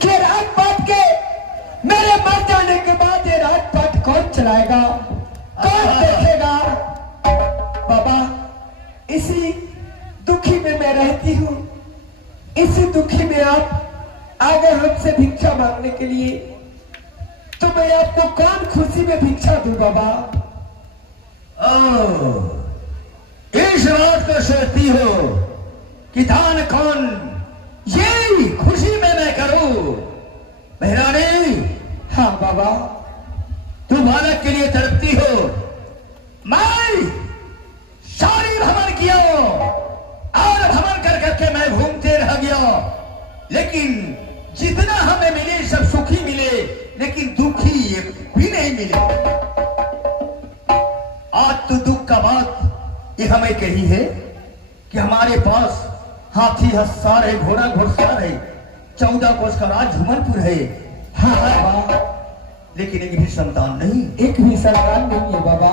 कि राजपाट के मेरे मर जाने के बाद ये राजपाट कौन चलाएगा, कौन देखेगा। बाबा इसी दुखी में मैं रहती हूँ, इसी दुखी में आप आगे हमसे भिक्षा मांगने के लिए, तो मैं आपको कौन खुशी में भिक्षा दूं बाबा। इस बात को सोचती हो कि दान कौन ये खुशी में मैं करूं। मेहरानी, हाँ बाबा। तुम बालक के लिए तड़पती हो, मैं सारी भ्रमण किया और भ्रमण कर करके मैं घूमते रह गया, लेकिन जितना हमें मिले सब सुखी मिले, लेकिन दुखी एक भी नहीं मिले। आज तो दुख का बात ये हमें कही है कि हमारे पास हाथी हस्सार है, घोड़ा घुड़सवार है, 14 कोस का राज झुमनपुर है। हाँ बाबा, लेकिन एक भी संतान नहीं, एक भी संतान नहीं है बाबा।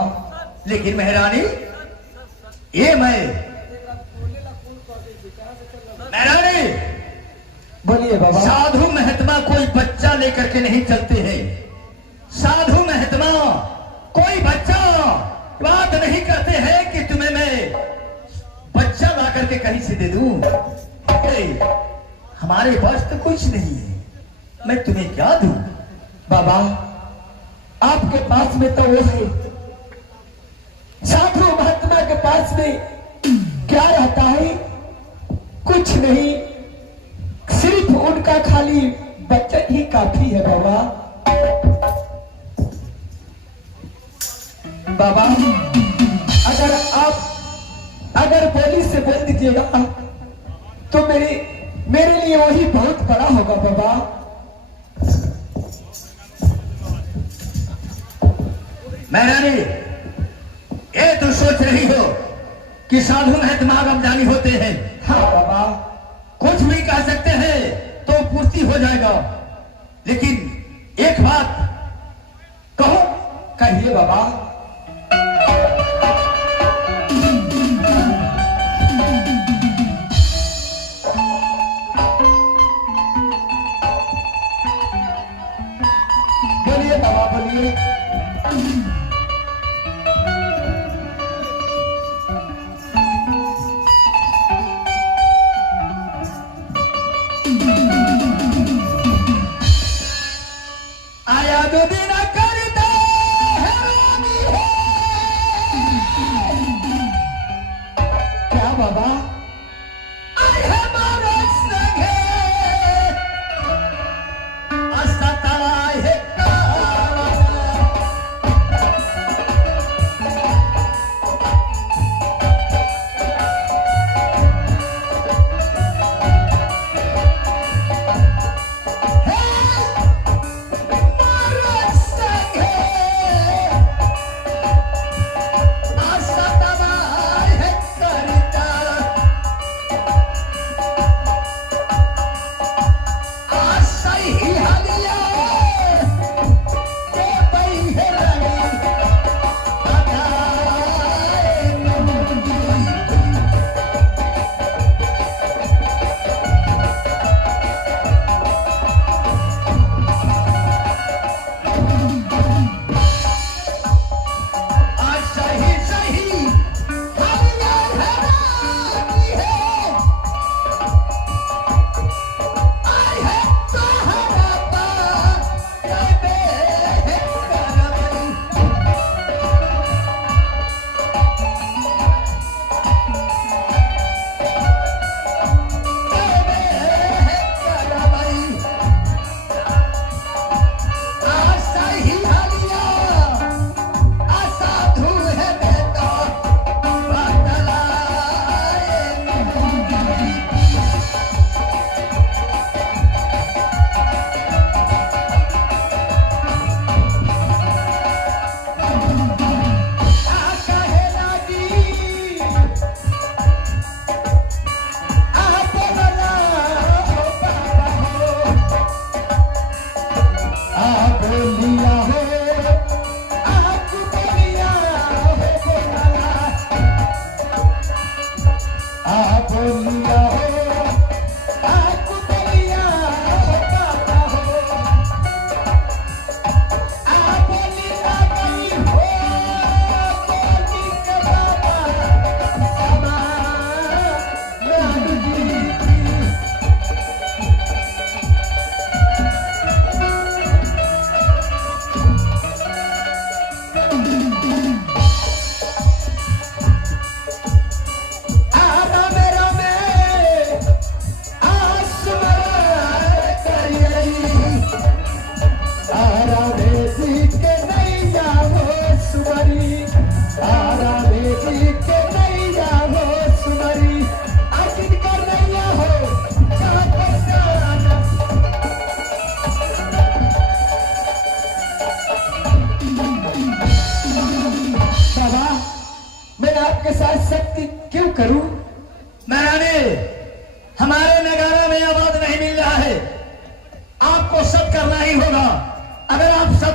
लेकिन मेहरानी, ये मैं मेहरानी बोलिए बाबा। साधु महात्मा कोई बच्चा लेकर के नहीं चलते हैं। साधु महात्मा कोई बच्चा बात नहीं करते हैं कि तुम्हें मैं बच्चा ला करके कहीं से दे दूं। हमारे पास तो कुछ नहीं है, मैं तुम्हें क्या दूं। बाबा आपके पास में तो वो है, साधु महात्मा के पास में क्या रहता है, कुछ नहीं, सिर्फ उनका खाली बचत ही काफी है बाबा। बाबा अगर बोली से बोल दीजिएगा तो मेरे लिए वही बहुत बड़ा होगा बाबा। मेहरानी, ये तो सोच रही हो कि साधु महात्मा रमजानी होते हैं। हाँ बाबा, कुछ भी कह सकते हैं तो पूर्ति हो जाएगा, लेकिन एक बात कहो। कहिए बाबा। बोलिए बाबा, बोलिए। आया दो दिन करता है रानी है। क्या बाबा? आई है मानस संगे असताई है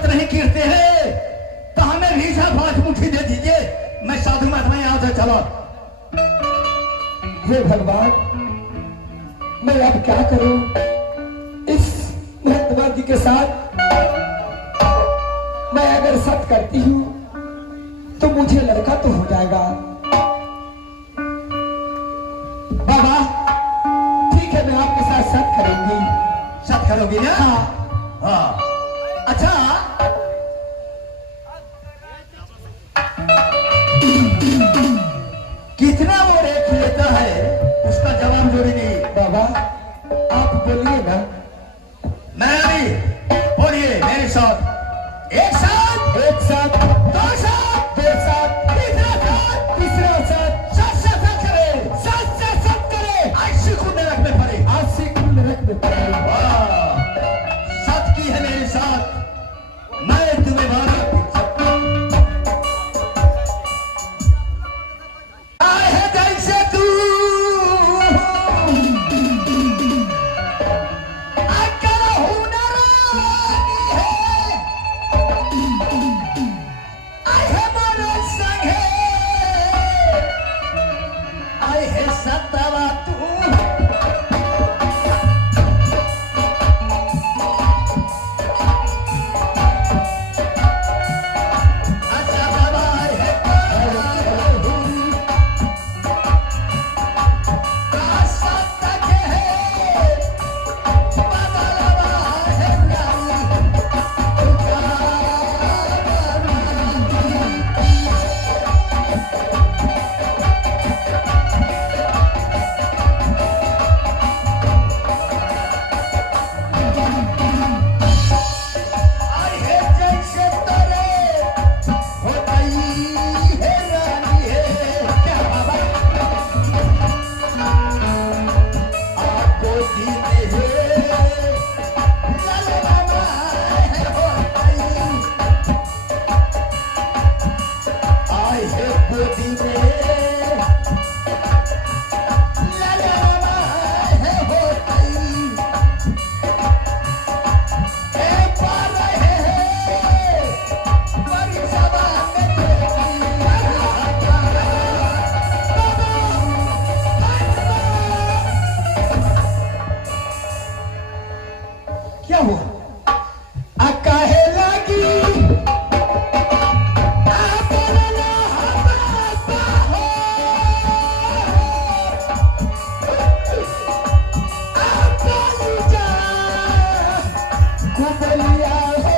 व्रत नहीं कीरते हैं तो हमें भी सा 5 मुट्ठी दे दीजिए, मैं साधु महात्मा यहाँ से चला। हे भगवान, मैं अब क्या करूं? इस महात्मा जी के साथ मैं अगर सत करती हूं तो मुझे लड़का तो हो जाएगा। बाबा ठीक है, मैं आपके साथ सत करूंगी। सत करोगी ना? हाँ हाँ। अच्छा, कितना वो रेट लेता है उसका जवाब जोड़ी नहीं। बाबा आप बोलिए ना। मैं बोलिए मेरे साथ। एक साथ, एक साथ, दो साथ, दो साथ, तीसरा साथ, तीसरा साथ, सात साथ साथ करे, सात से सत करे। 80 को नरक में पड़े। 80 कुल नरक में पड़े। वाह, सत की है मेरे साथ, मैं तुम्हें वादा आए है जैसे तू अकल हुनरानी है, आए है मन संगे, आए है सतवा तू। क्या हुआ? अकाहे लगी आपना हमारा हो, आपन जा कुबलिया हो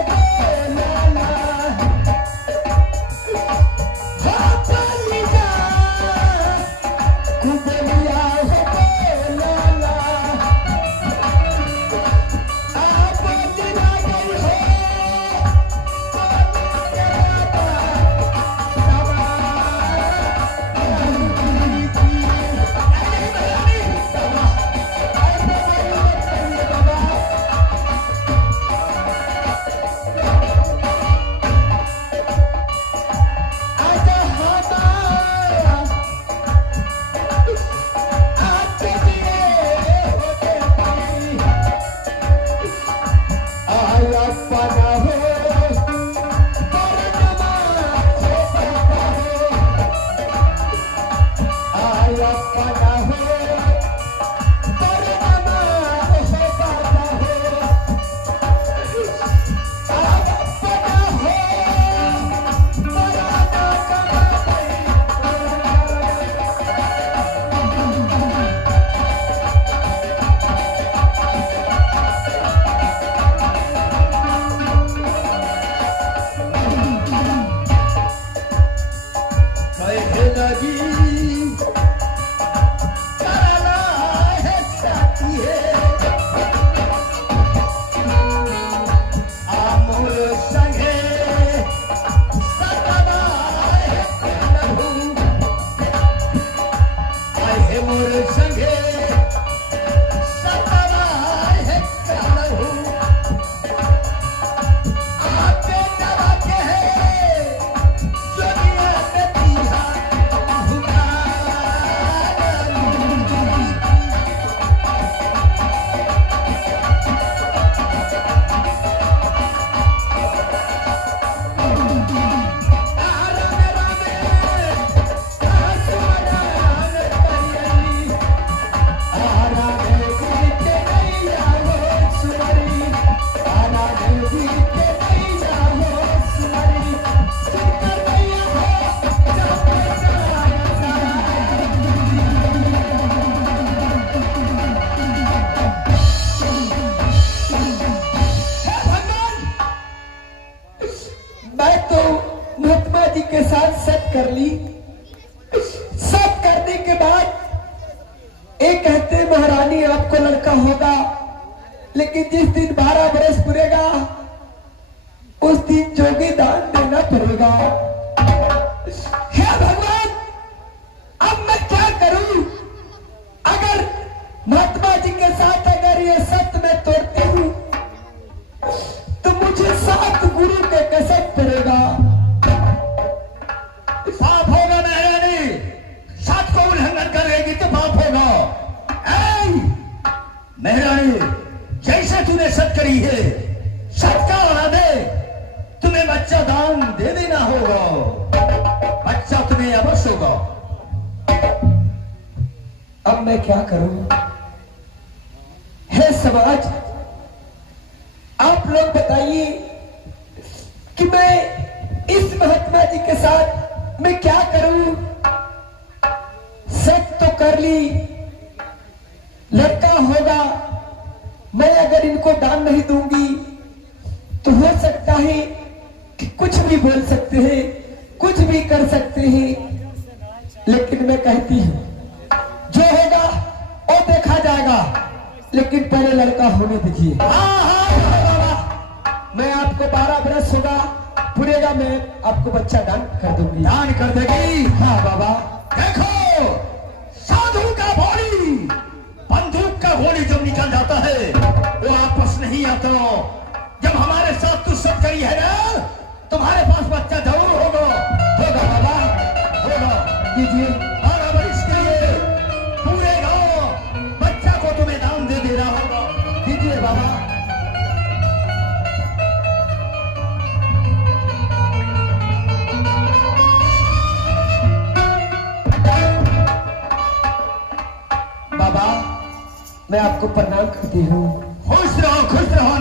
लाला, आपन जा कुबलिया हो लाला। जिस दिन 12 बरस पूरेगा उस दिन जोगी दान देना पड़ेगा। हे भगवान, अब मैं क्या करूं? अगर महात्मा जी के साथ अगर ये सत्य मैं तोड़ती हूं तो मुझे 7 गुरु के कसम पड़ेगा। पाप होगा महारानी, 7 को उल्लंघन करेगी तो पाप होगा। महारानी, जैसे तूने सत करी है, सत का वादा दे, तुम्हें बच्चा दान दे देना होगा, बच्चा तुम्हें अवश्य होगा। अब मैं क्या करूं? हे समाज, आप लोग बताइए कि मैं इस महात्मा जी के साथ मैं क्या करूं? सच तो कर ली, लड़का होगा, मैं अगर इनको दान नहीं दूंगी तो हो सकता है कि कुछ भी बोल सकते हैं, कुछ भी कर सकते हैं, लेकिन मैं कहती हूं जो होगा वो देखा जाएगा, लेकिन पहले लड़का होने दीजिए। हाँ बाबा, मैं आपको 12 बरस होगा पूरेगा, मैं आपको बच्चा दान कर दूंगी। दान कर देगी? हाँ बाबा। देखो, साधु का भोली, बंदूक का गोली जब निकल जाता है वो आपस नहीं आता। जब हमारे साथ तू सब करी है ना, तुम्हारे पास बच्चा जरूर होगा। होगा बाबा, होगा। दीजिए। 12 वर्ष के लिए पूरे गांव बच्चा को तुम्हें दान दे देना होगा। दीजिए बाबा। बाबा, मैं आपको प्रणाम करती हूँ। खुश रहो, खुश रहो,